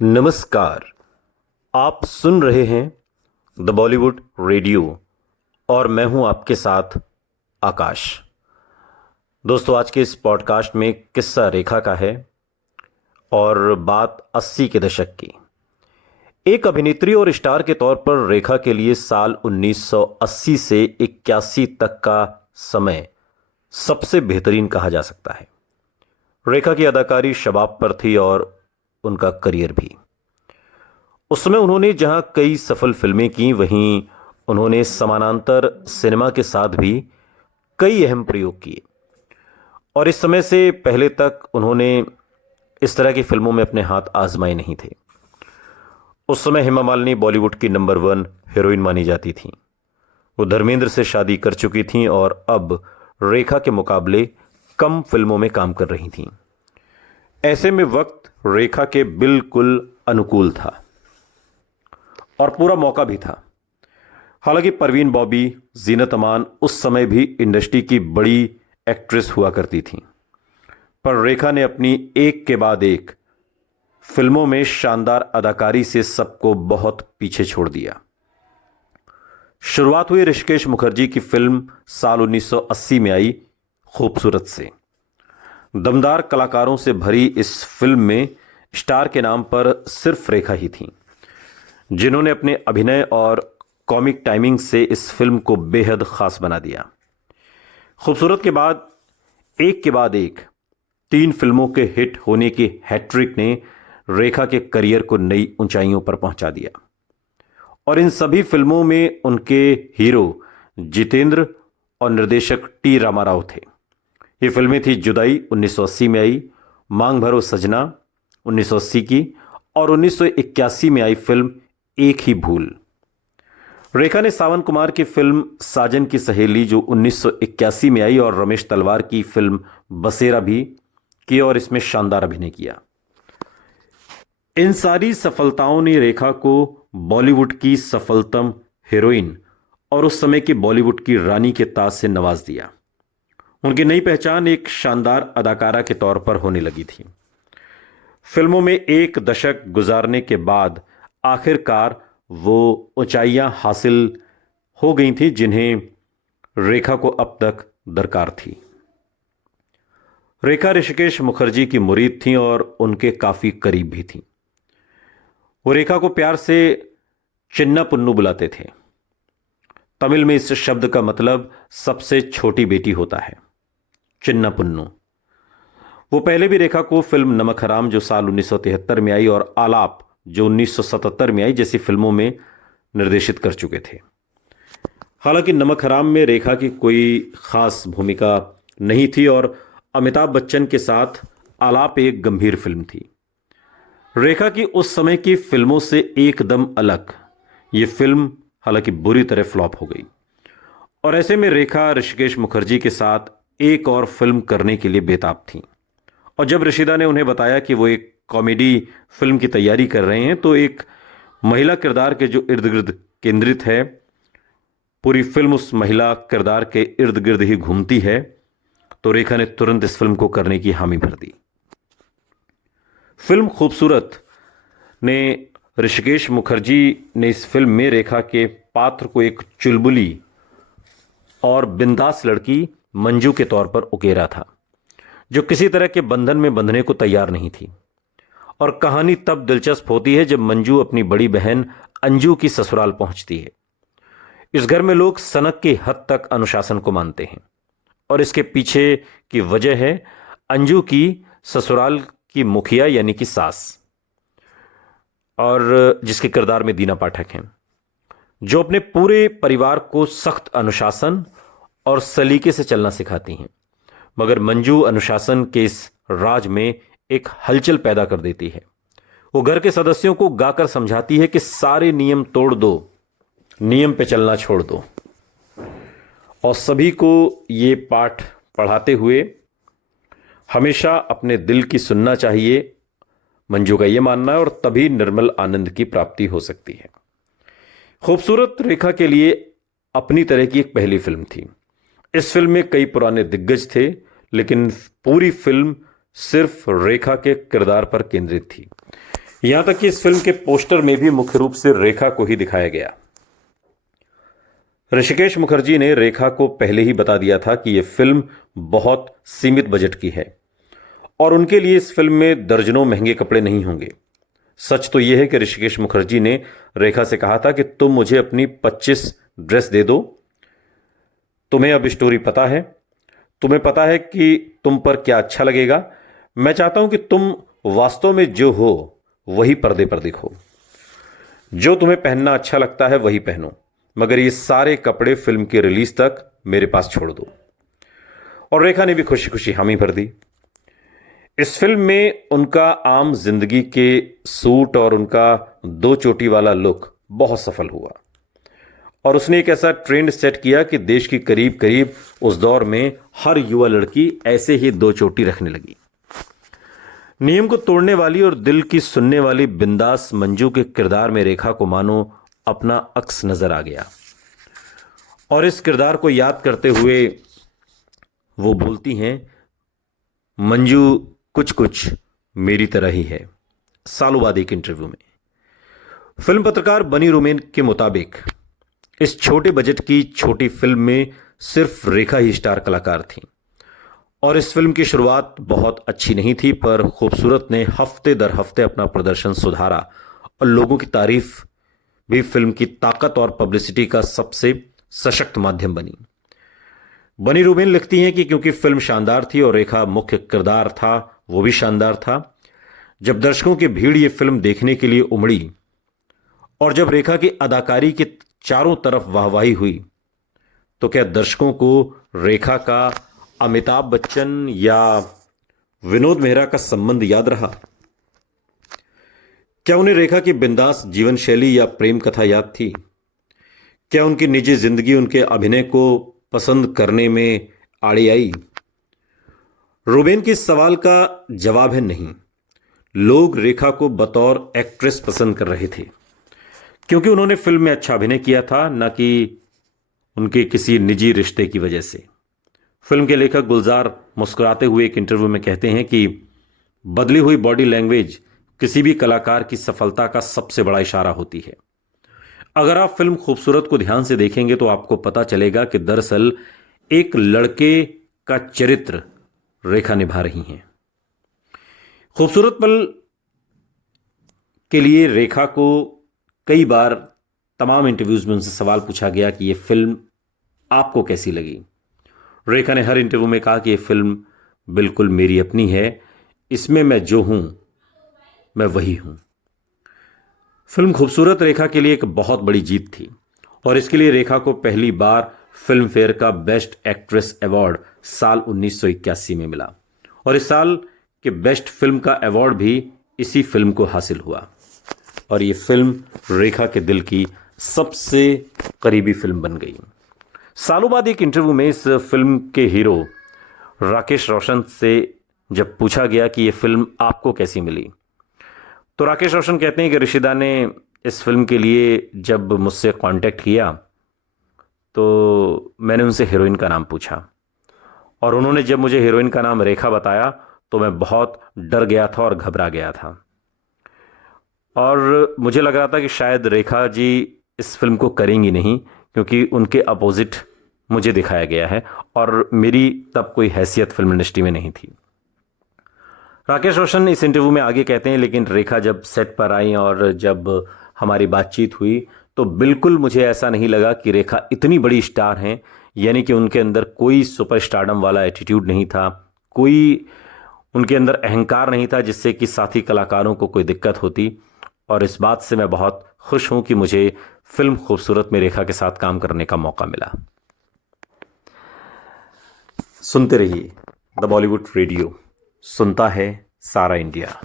नमस्कार। आप सुन रहे हैं द बॉलीवुड रेडियो और मैं हूं आपके साथ आकाश। दोस्तों, आज के इस पॉडकास्ट में किस्सा रेखा का है और बात 80 के दशक की। एक अभिनेत्री और स्टार के तौर पर रेखा के लिए साल 1980 से 81 तक का समय सबसे बेहतरीन कहा जा सकता है। रेखा की अदाकारी शबाब पर थी और उनका करियर भी। उस समय उन्होंने जहां कई सफल फिल्में की, वहीं उन्होंने समानांतर सिनेमा के साथ भी कई अहम प्रयोग किए और इस समय से पहले तक उन्होंने इस तरह की फिल्मों में अपने हाथ आजमाए नहीं थे। उस समय हेमा मालिनी बॉलीवुड की नंबर 1 हीरोइन मानी जाती थीं। वो धर्मेंद्र से शादी कर चुकी थीं और अब रेखा के मुकाबले कम फिल्मों में काम कर रही थीं। ऐसे में वक्त रेखा के बिल्कुल अनुकूल था और पूरा मौका भी था। हालांकि परवीन बॉबी, जीनत अमान उस समय भी इंडस्ट्री की बड़ी एक्ट्रेस हुआ करती थीं, पर रेखा ने अपनी एक के बाद एक फिल्मों में शानदार अदाकारी से सबको बहुत पीछे छोड़ दिया। शुरुआत हुई ऋषिकेश मुखर्जी की फिल्म साल 1980 में आई खूबसूरत से। दमदार कलाकारों से भरी इस फिल्म में स्टार के नाम पर सिर्फ रेखा ही थीं, जिन्होंने अपने अभिनय और कॉमिक टाइमिंग से इस फिल्म को बेहद खास बना दिया। खूबसूरत के बाद एक 3 फिल्मों के हिट होने की हैट्रिक ने रेखा के करियर को नई ऊंचाइयों पर पहुंचा दिया और इन सभी फिल्मों में उनके हीरो जितेंद्र और निर्देशक टी रामाराव थे। ये फिल्में थी जुदाई 1980 में आई, मांग भरो सजना 1980 की और 1981 में आई फिल्म एक ही भूल। रेखा ने सावन कुमार की फिल्म साजन की सहेली जो 1981 में आई और रमेश तलवार की फिल्म बसेरा भी की और इसमें शानदार अभिनय किया। इन सारी सफलताओं ने रेखा को बॉलीवुड की सफलतम हीरोइन और उस समय की बॉलीवुड की रानी के ताज से नवाज दिया। उनकी नई पहचान एक शानदार अदाकारा के तौर पर होने लगी थी। फिल्मों में एक दशक गुजारने के बाद आखिरकार वो ऊंचाइयां हासिल हो गई थी जिन्हें रेखा को अब तक दरकार थी। रेखा ऋषिकेश मुखर्जी की मुरीद थीं और उनके काफी करीब भी थीं। वो रेखा को प्यार से चिन्ना पुन्नू बुलाते थे। तमिल में इस शब्द का मतलब सबसे छोटी बेटी होता है, चिन्ना पुन्नू। वो पहले भी रेखा को फिल्म नमक हराम जो साल 1973 में आई और आलाप जो 1977 में आई जैसी फिल्मों में निर्देशित कर चुके थे। हालांकि नमक हराम में रेखा की कोई खास भूमिका नहीं थी और अमिताभ बच्चन के साथ आलाप एक गंभीर फिल्म थी। रेखा की उस समय की फिल्मों से एकदम अलग ये फिल्म हालांकि बुरी तरह फ्लॉप हो गई और ऐसे में रेखा ऋषिकेश मुखर्जी के साथ एक और फिल्म करने के लिए बेताब थी। और जब रशीदा ने उन्हें बताया कि वो एक कॉमेडी फिल्म की तैयारी कर रहे हैं तो एक महिला किरदार के जो इर्द गिर्द केंद्रित है, पूरी फिल्म उस महिला किरदार के इर्द गिर्द ही घूमती है, तो रेखा ने तुरंत इस फिल्म को करने की हामी भर दी। फिल्म खूबसूरत ने ऋषिकेश मुखर्जी ने इस फिल्म में रेखा के पात्र को एक चुलबुली और बिंदास लड़की मंजू के तौर पर उकेरा था, जो किसी तरह के बंधन में बंधने को तैयार नहीं थी। और कहानी तब दिलचस्प होती है जब मंजू अपनी बड़ी बहन अंजू की ससुराल पहुंचती है। इस घर में लोग सनक की हद तक अनुशासन को मानते हैं और इसके पीछे की वजह है अंजू की ससुराल की मुखिया यानी कि सास, और जिसके किरदार में दीना पाठक हैं, जो अपने पूरे परिवार को सख्त अनुशासन और सलीके से चलना सिखाती हैं। मगर मंजू अनुशासन के इस राज में एक हलचल पैदा कर देती है। वो घर के सदस्यों को गाकर समझाती है कि सारे नियम तोड़ दो, नियम पे चलना छोड़ दो, और सभी को ये पाठ पढ़ाते हुए हमेशा अपने दिल की सुनना चाहिए, मंजू का ये मानना है, और तभी निर्मल आनंद की प्राप्ति हो सकती है। खूबसूरत रेखा के लिए अपनी तरह की एक पहली फिल्म थी। इस फिल्म में कई पुराने दिग्गज थे, लेकिन पूरी फिल्म सिर्फ रेखा के किरदार पर केंद्रित थी। यहां तक कि इस फिल्म के पोस्टर में भी मुख्य रूप से रेखा को ही दिखाया गया। ऋषिकेश मुखर्जी ने रेखा को पहले ही बता दिया था कि यह फिल्म बहुत सीमित बजट की है और उनके लिए इस फिल्म में दर्जनों महंगे कपड़े नहीं होंगे। सच तो यह है कि ऋषिकेश मुखर्जी ने रेखा से कहा था कि तुम मुझे अपनी 25 ड्रेस दे दो, तुम्हें अब स्टोरी पता है, तुम्हें पता है कि तुम पर क्या अच्छा लगेगा, मैं चाहता हूं कि तुम वास्तव में जो हो वही पर्दे पर दिखो, जो तुम्हें पहनना अच्छा लगता है वही पहनो, मगर ये सारे कपड़े फिल्म की रिलीज तक मेरे पास छोड़ दो। और रेखा ने भी खुशी खुशी हामी भर दी। इस फिल्म में उनका आम जिंदगी के सूट और उनका 2 चोटी वाला लुक बहुत सफल हुआ और उसने एक ऐसा ट्रेंड सेट किया कि देश की करीब करीब उस दौर में हर युवा लड़की ऐसे ही 2 चोटी रखने लगी। नियम को तोड़ने वाली और दिल की सुनने वाली बिंदास मंजू के किरदार में रेखा को मानो अपना अक्स नजर आ गया और इस किरदार को याद करते हुए वो बोलती हैं, मंजू कुछ कुछ मेरी तरह ही है। सालों बाद एक इंटरव्यू में फिल्म पत्रकार बनी रोमेन के मुताबिक इस छोटे बजट की छोटी फिल्म में सिर्फ रेखा ही स्टार कलाकार थी और इस फिल्म की शुरुआत बहुत अच्छी नहीं थी, पर खूबसूरत ने हफ्ते दर हफ्ते अपना प्रदर्शन सुधारा और लोगों की तारीफ भी फिल्म की ताकत और पब्लिसिटी का सबसे सशक्त माध्यम बनी। बनी रोमेन लिखती हैं कि क्योंकि फिल्म शानदार थी और रेखा मुख्य किरदार था वो भी शानदार था, जब दर्शकों की भीड़ ये फिल्म देखने के लिए उमड़ी और जब रेखा की अदाकारी के चारों तरफ वाहवाही हुई तो क्या दर्शकों को रेखा का अमिताभ बच्चन या विनोद मेहरा का संबंध याद रहा? क्या उन्हें रेखा की बिंदास जीवन शैली या प्रेम कथा याद थी? क्या उनकी निजी जिंदगी उनके अभिनय को पसंद करने में आड़ी आई? रोबेन के इस सवाल का जवाब है नहीं। लोग रेखा को बतौर एक्ट्रेस पसंद कर रहे थे क्योंकि उन्होंने फिल्म में अच्छा अभिनय किया था, न कि उनके किसी निजी रिश्ते की वजह से। फिल्म के लेखक गुलजार मुस्कुराते हुए एक इंटरव्यू में कहते हैं कि बदली हुई बॉडी लैंग्वेज किसी भी कलाकार की सफलता का सबसे बड़ा इशारा होती है। अगर आप फिल्म खूबसूरत को ध्यान से देखेंगे तो आपको पता चलेगा कि दरअसल एक लड़के का चरित्र रेखा निभा रही हैं। खूबसूरत पल के लिए रेखा को कई बार तमाम इंटरव्यूज में उनसे सवाल पूछा गया कि यह फिल्म आपको कैसी लगी। रेखा ने हर इंटरव्यू में कहा कि यह फिल्म बिल्कुल मेरी अपनी है, इसमें मैं जो हूं मैं वही हूं। फिल्म खूबसूरत रेखा के लिए एक बहुत बड़ी जीत थी और इसके लिए रेखा को पहली बार फिल्म फेयर का बेस्ट एक्ट्रेस अवार्ड साल 1981 में मिला और इस साल के बेस्ट फिल्म का अवार्ड भी इसी फिल्म को हासिल हुआ और ये फिल्म रेखा के दिल की सबसे करीबी फिल्म बन गई। सालों बाद एक इंटरव्यू में इस फिल्म के हीरो राकेश रोशन से जब पूछा गया कि यह फिल्म आपको कैसी मिली तो राकेश रोशन कहते हैं कि ऋषिदा ने इस फिल्म के लिए जब मुझसे कांटेक्ट किया तो मैंने उनसे हीरोइन का नाम पूछा और उन्होंने जब मुझे हीरोइन का नाम रेखा बताया तो मैं बहुत डर गया था और घबरा गया था और मुझे लग रहा था कि शायद रेखा जी इस फिल्म को करेंगी नहीं क्योंकि उनके अपोजिट मुझे दिखाया गया है और मेरी तब कोई हैसियत फिल्म इंडस्ट्री में नहीं थी। राकेश रोशन इस इंटरव्यू में आगे कहते हैं, लेकिन रेखा जब सेट पर आई और जब हमारी बातचीत हुई तो बिल्कुल मुझे ऐसा नहीं लगा कि रेखा इतनी बड़ी स्टार हैं, यानी कि उनके अंदर कोई सुपर स्टारडम वाला एटीट्यूड नहीं था, कोई उनके अंदर अहंकार नहीं था जिससे कि साथी कलाकारों को कोई दिक्कत होती। और इस बात से मैं बहुत खुश हूं कि मुझे फिल्म खूबसूरत में रेखा के साथ काम करने का मौका मिला। सुनते रहिए द बॉलीवुड रेडियो, सुनता है सारा इंडिया।